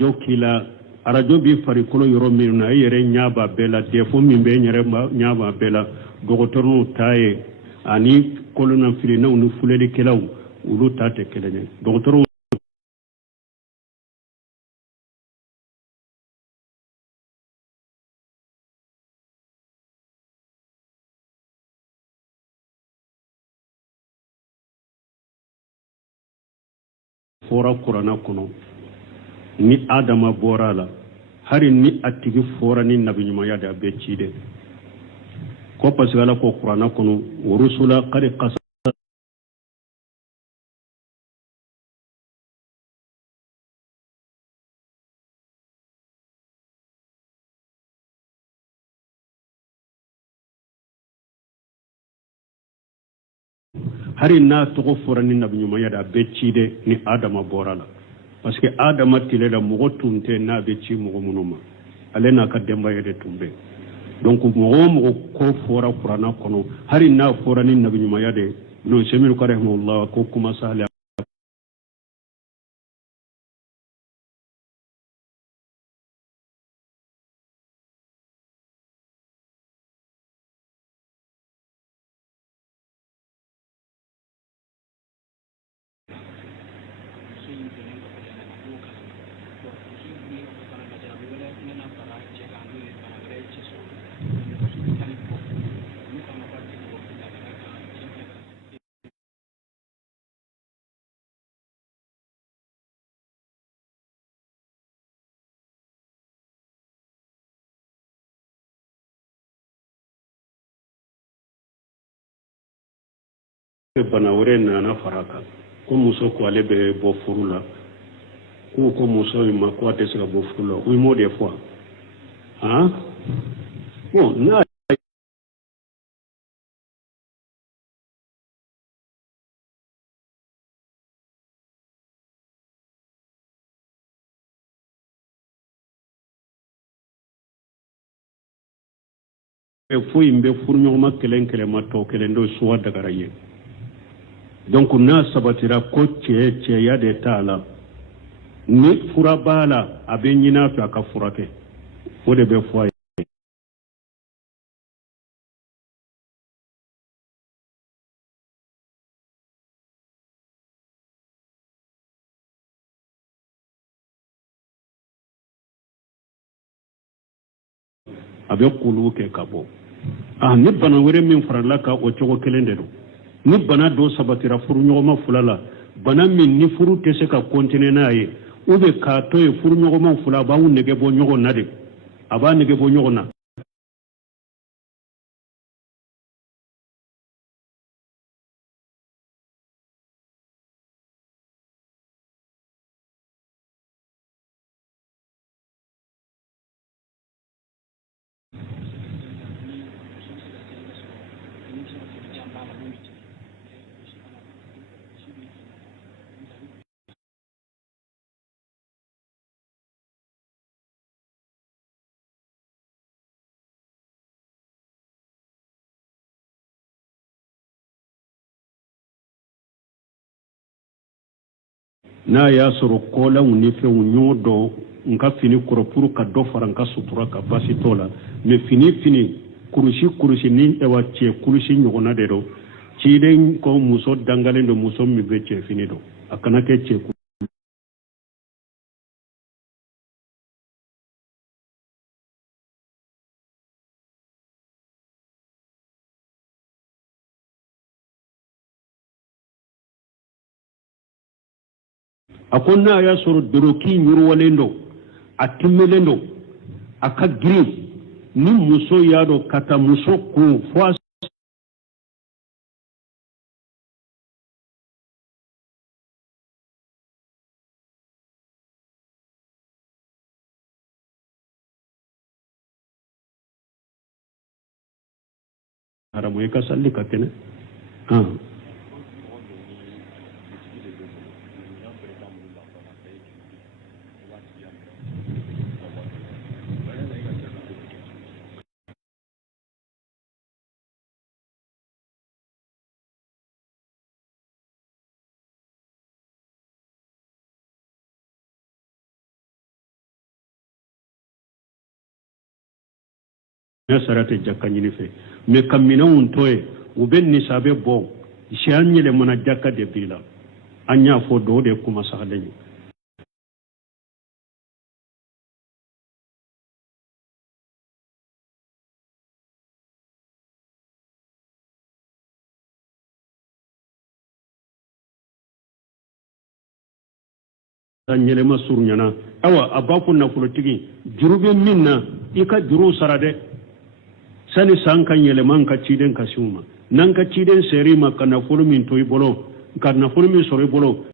jo kila arajo bi farikolo yoro min na yere nyaba bela defo min be nyere nyaba bela dogotoro taye ani kolona fili na unu fuleli kelaw ulu tate kelene dogotoro fora qur'ana kono ni adama borala hari ni atigi fora ni nabi nyumaya da be cide ko pasgala ko qur'ana kono rusula qad qas hari na to fora ni nabi nyumaya da be cide ni adama borala parce que adama tilela mogo tunte na be ci mogo munuma alena ka demba yede tumbe donc mogo ko fora qur'ana kono hari na fora ni nabi nyumaya de no semil ko rahimullah ko kuma sala bana wore na faraka ko muso ko ale be bo furula ko muso ma ko atese ka bo furula oui mo des fois hein bon na fo imbe furnyo ma kelen ma to kelen do suwa daga raye donc na sabatira ko ce ya de tala ni fura bala abin yina to aka furake o de be fo abe kulu ke kabo ni bana wore min farala ka o cogo kelen de do ni bana do sabatira furu nyoma fulala bana min ni furu tese ka kontine na ye o be ka to e furu nyoma fula ba wu nege bo nyogo na de aba nege bo nyogo na na ya soro kola ni fe nyodo nka fini koro pour ka do faranka sutura ka basi tola me fini kurushi ni ewa che kurushi nyogona de do ci den ko muso dangale do muso mi be che fini do akana ke che akonna ya soro doroki nyuru walendo atimelendo akagiri ni muso yado kata muso ko fwa haramu ka salli ka kene sarate jakka nyini fe me kamina untoe uben ni sabe bo shanyele mona jakka de bila anya fo do de kuma sahaleni nyelema surnyana awa abaku na politiki jurube minna ika juru sarade sani sanka nyeleman ka ciden kasuma nan ka ciden seri makana fulmin toy bolo kana fulmin sore bolo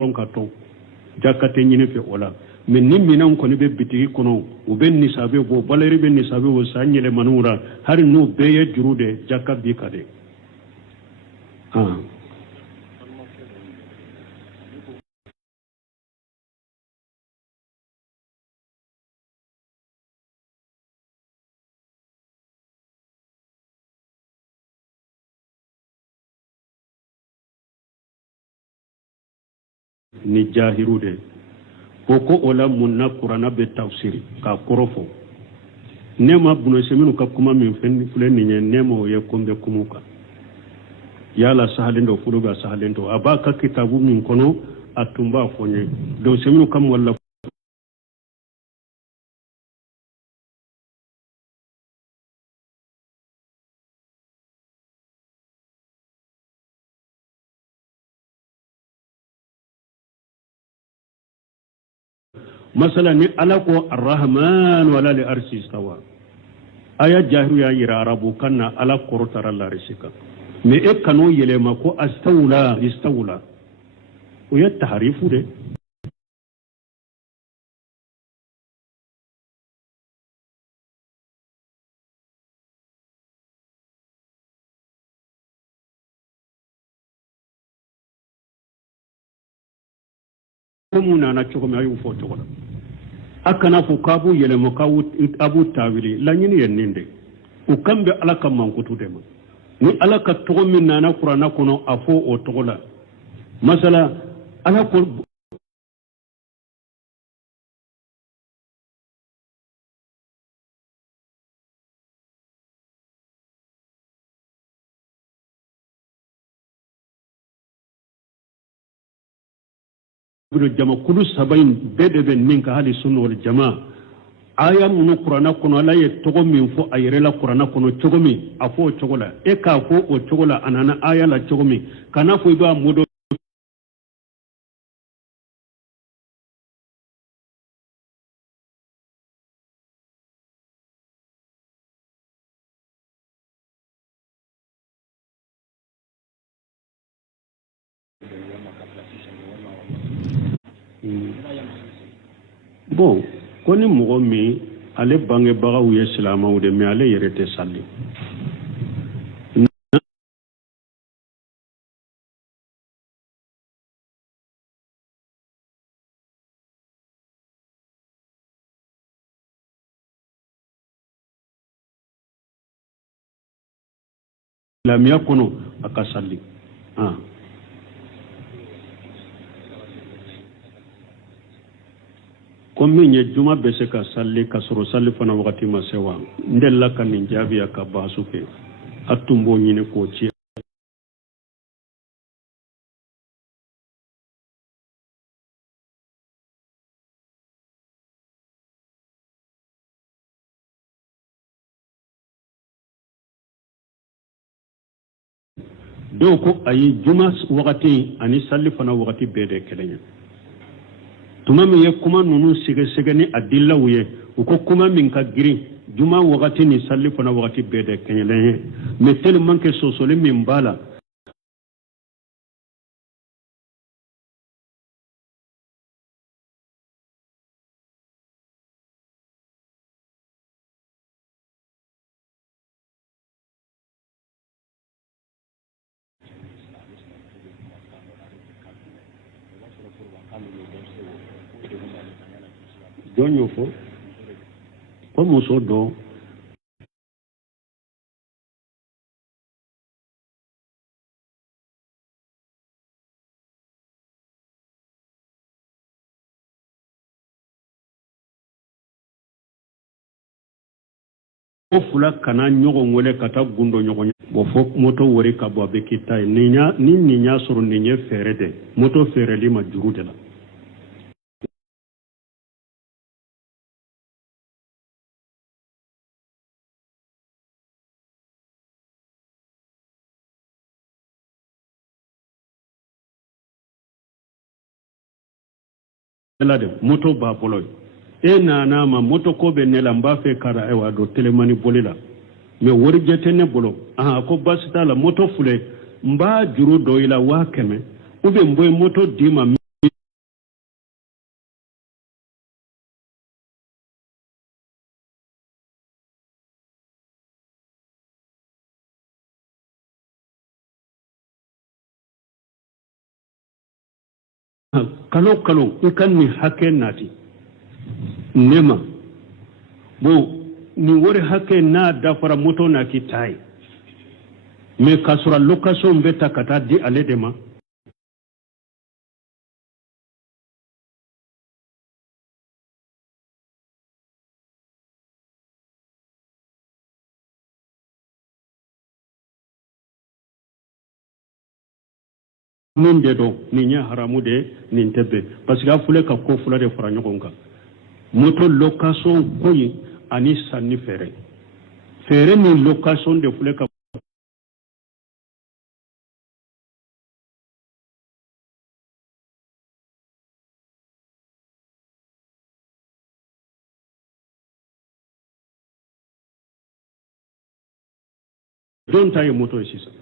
on ka ton jakate nyine fe ola men nim minan ko ne be bitigi kono u ben ni sabe bo baleri ben ni sabe wo sanyele manura har no beye jurude jakka bi kade ni jahirude koko ola munna qur'ana be tafsiri ka korofo nema buno seminu ka kuma min fen fulen ni nemo ye kombe kumuka yala sahalendo fuluga sahalendo abaka kitabu min kono atumba fonye do seminu kam wala masala ni alako arrahman wala li arshi istawa aya jahiru ya yira arabu kanna ala korotara la risika me e kano yelema ko astawla istawla o ya tahrifu de komuna na chokome ayu foto wala akana fu kabu yelema kawu abu tawili la nyini yenninde ukambe alaka mankutu dema ni alaka togo min nana qur'ana kono afo o togola masala ala ko jama kudu sabain bedebe ninka hali sunna wal jamaa aya munu qur'ana kono la ye togo min fo ayre la qur'ana kono togo mi afo togola e ka fo o togola anana aya la togo mi kana fo iba modo bon koni mogo mi ale bange bagaw ye silamaw de mais ale yere te salli lamiya kono aka salli komi nye juma bese ka salli ka soro salli fana wakati ma sewa ndella ka ninjabi ya ka basu ke atumbo nyine ko ci doko ayi juma wakati ani salli fana wakati bede kelenya tuma min ye kuma nunu sege ni adilla wuye uko kuma min ka giri juma wakati ni salli fana wakati bede kenyele mais tellement que sosole min bala donyo fo ko muso do fula kana ɲɔgɔn wele ka taa gundo ɲɔgɔn bon fo moto wari ka bɔ a bɛ k'i ta ye ni nin y'a sɔrɔ nin ye fɛɛrɛ de moto feereli ma juru de la de moto b'a bolo e nana ma moto ko bɛ ne la n b'a fɛ ka ayiwa don telemani boli la mais warijɛ tɛ ne bolo ko baasi t'a la moto filɛ n b'a juru dɔ i la 500 ou bien n bɔ moto d'i ma kalo kalo i ka nin hakɛ nati ne ma bon nin wari hakɛ n'a dafara moto n'a k'i ta ye mais k'a sɔrɔ location bɛ ta ka taa di ale de ma min de don nin ye haramu de nin tɛ bɛn parce que a filɛ ka ko fila de fara ɲɔgɔn kan moto location ko in ani sanni fɛɛrɛ fɛɛrɛ ni location de filɛ ka jɔn ta ye moto ye sisan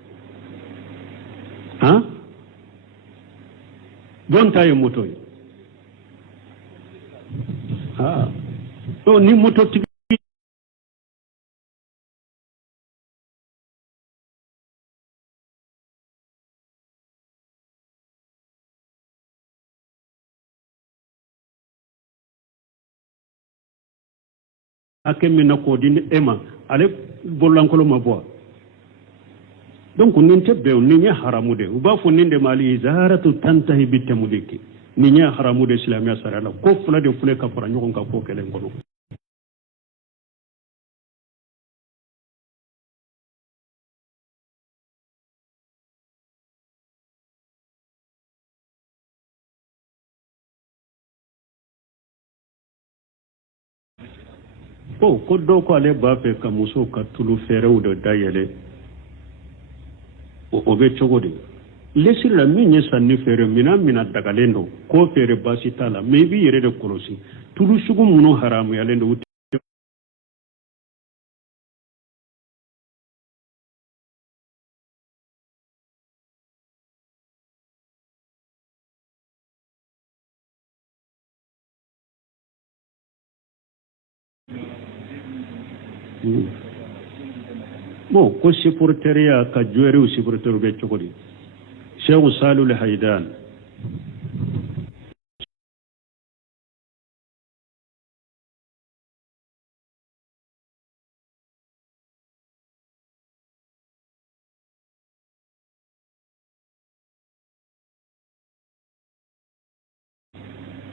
jɔn ta ye moto ye donc ni moto tigi hakɛ min na k'o di e ma ale bololankolon ma bɔ donc nin tɛ bɛn nin ye haramu de u b'a fɔ nin de ma ali zaharatu tantahi bi tamliki nin ye haramu de silamɛya sariya la ko fila de filɛ ka fara ɲɔgɔn kan ko kelen kɔnɔ ko dɔw ko ale b'a fɛ ka musow ka tulu fɛɛrɛw de dayɛlɛ o bɛ cogo di lesiri la min ye sanni feere mina dagalen don ko feere baasi t'a la mais i b'i yɛrɛ de kɔlɔsi tulu sugu minnu haramuyalen don bon ko supporteriya ka joueur supporter bɛ cogo di Cheikh Salul Haidan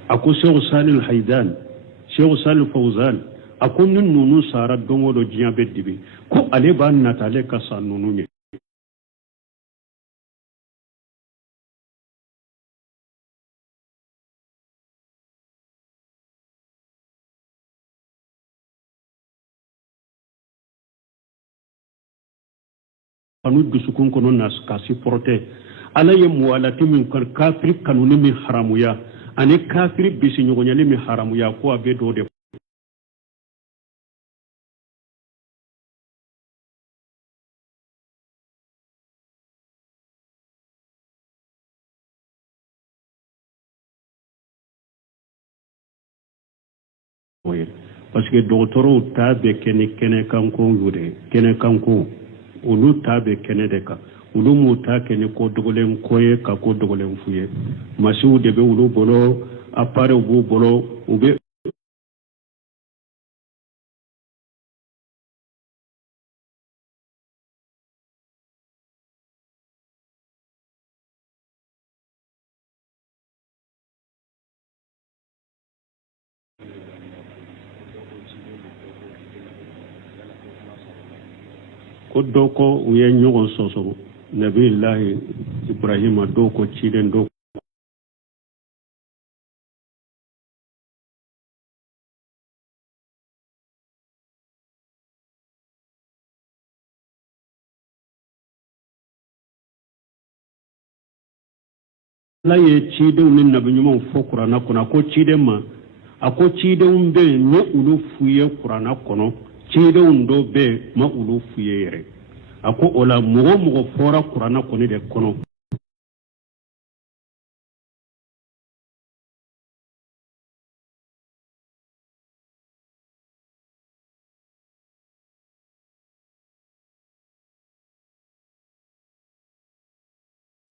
a ko Cheikh Salul Haidan Cheikh Salul Fawzan a ko ni nunu sara don o don diɲɛ bɛ dibi ko ale b'a nata ale ka sa nunu ye kanu dusukun kɔnɔ na ka supporter ala ye muwalati min kafiri kanuni min haramuya ani kafiri bisi ɲɔgɔnyali min haramuya ko a bɛ dɔ de parce que dɔgɔtɔrɔw ta bɛ kɛ ni kɛnɛkanko y'o de kɛnɛkanko olu ta bɛ kɛnɛ de kan olu m'u ta kɛ ni ko dogolen ko ye ka ko dogolen f'u ye masiw de bɛ olu bolo appareil b'u bolo u bɛ ko doko u ye ɲɔgɔn sɔsɔ nabiyillahi ibrahima doko ciden do ala ye cidenw ni nabiɲumanw fɔ kuranna kɔnɔ a ko ciden ma a ko cidenw bɛ yen ni ulu f'u ye kuranna kɔnɔ cidenw dɔ bɛ yen ma ulu f'u ye yɛrɛ a ko o la mɔgɔ mɔgɔ fɔra kuranna kɔni de kɔnɔ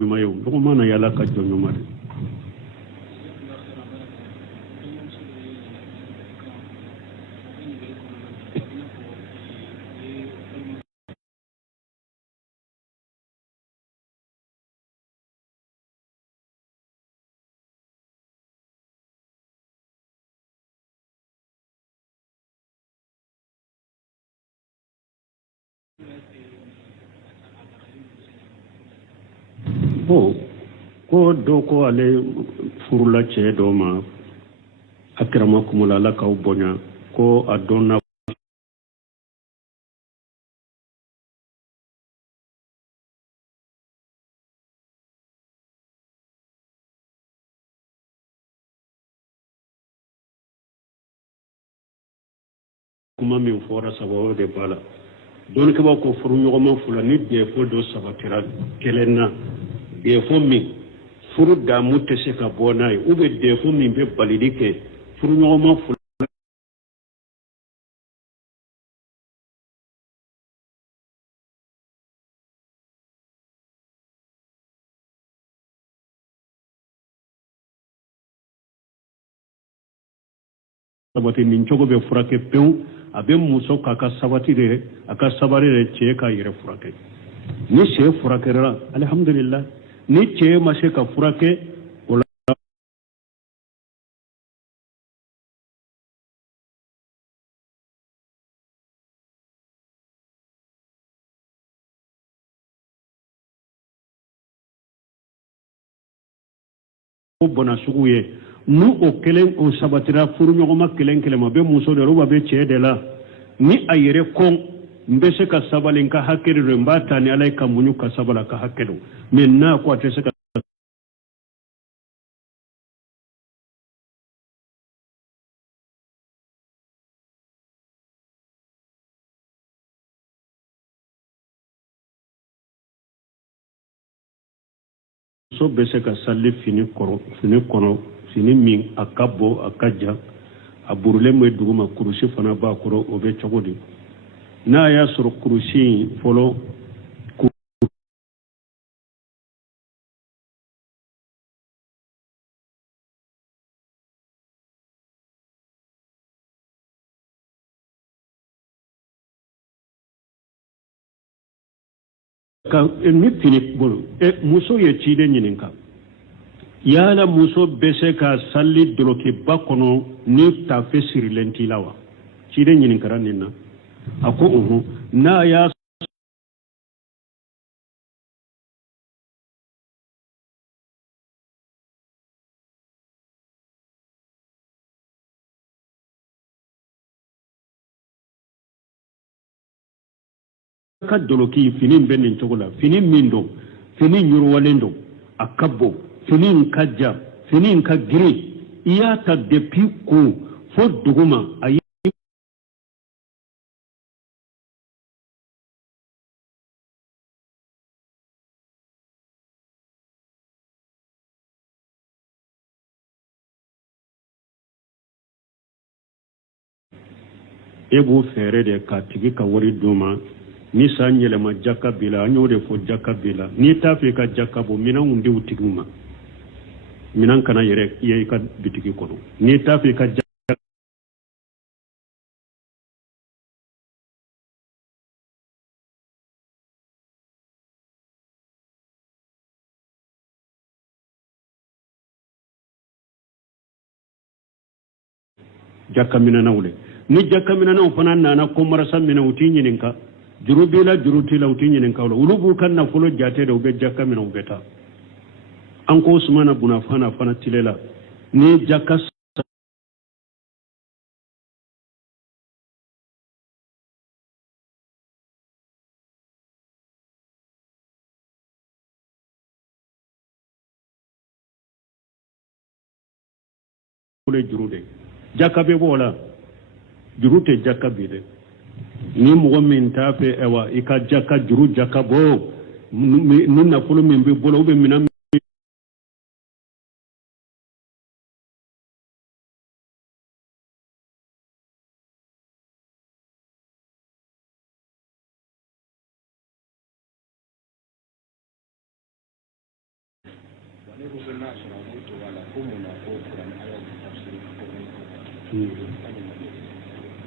ɲuman ye o dɔgɔ mana yala ka jɔ ɲuman de ko dɔ ko ale furula cɛ dɔ ma akramakumullah ala k'aw bonya ko a dɔnna kuma min fɔra sababu de b'a la dɔnnikɛbaw ko furuɲɔgɔnma fila ni defo dɔ sabatira kelen na defo min furu damu tɛ se ka bɔ n'a ye ou bien defo min bɛ balili kɛ furuɲɔgɔnma fila sabati nin cogo bɛ furakɛ pewu a bɛ muso k'a ka sabati de a ka sabari de cɛ ka yɛrɛ furakɛ ni cɛ furakɛra alhamdulillah ni cɛ ma se ka furakɛ o la o bɔnna sugu ye n'u o kelen o sabatira furuɲɔgɔnma kelen kelen ma bɛ muso de la bɛ cɛ de la ni a yɛrɛ kɔn n bɛ se ka sabali n ka hakɛ de don n b'a ta ni ala ye ka muɲu ka sabali a ka hakɛ don mais n'a ko a tɛ se ka muso bɛ se ka sali fini kɔnɔ fini min a ka bɔ a ka jan a burulen bɛ duguma kurusi fana b'a kɔrɔ o bɛ cogo di n'a y'a sɔrɔ kurusi in fɔlɔ ni fini bolo muso ye ciden ɲininka yala muso bɛ se ka sali dolokiba kɔnɔ ni tafe sirilen t'i la wa ciden ɲininkara nin na a ko n'a y'a ka doloki fini bɛ nin cogo la fini min don fini ɲuruwalen don a ka bon fini in ka jan fini in ka girin i y'a ta depuis kun fo duguma a ye e b'o fɛɛrɛ de k'a tigi ka wari d'u ma ni san yɛlɛma jaka b'i la an y'o de fɔ jaka b'i la n'i t'a fɛ i ka jaka bɔ minɛnw di u tigiw ma minɛn kana yɛrɛ i ye i ka bitigi kɔnɔ n'i t'a fɛ i ka jaka minɛnw le ni jaka minɛnw fana nana ko marasa minɛ u t'i ɲininka juru bila juru tila uti ñinin kawla ulubu kan na fulo jatede ube jakka mina ubeta an ko usmana buna fana fana tilela ni jakka fule juru de jakka be bola juru te jakka bi de ni mogo min ta fe ewa i ka jakka juru jakka bo ni nafolo min be bolo ube mina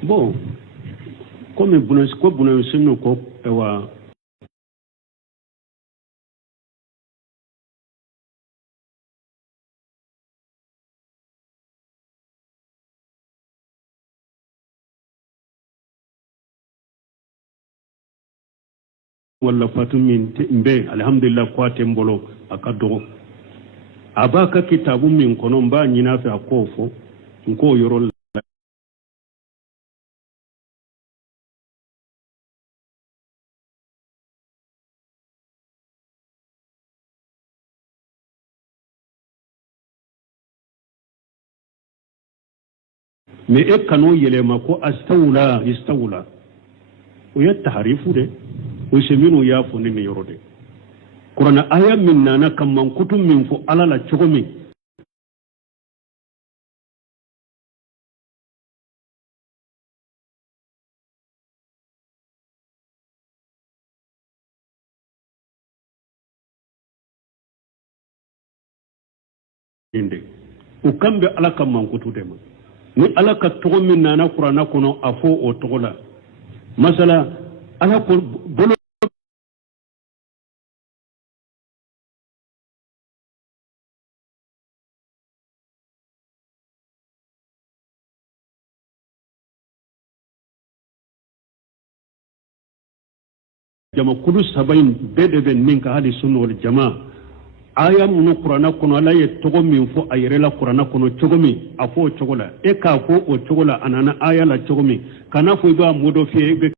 bon comme buna sinu ko ewa wala fatumin mbe alhamdulillah kwate mbolo akadogo abaka kitabu min kono mba nyina fa akofo nko yoro me e kano yelema ko istawla o ya tahrifu de o seminu ya fo ni yoro de qur'ana aya min nana kam man kutum min fo alala chogomi inde o kambe ala kam man kutu de ma ni ala ka togo min nana qur'ana kono afo o togola masala ala ko bolo jama kudu sabayin bedebe ninka hali sunna wal jamaa aya munu qur'ana kono ala ye togo min fo ayere la qur'ana kono chogomi afo chogola e ka fo o chogola anana aya la chogomi kana fo iba modo fie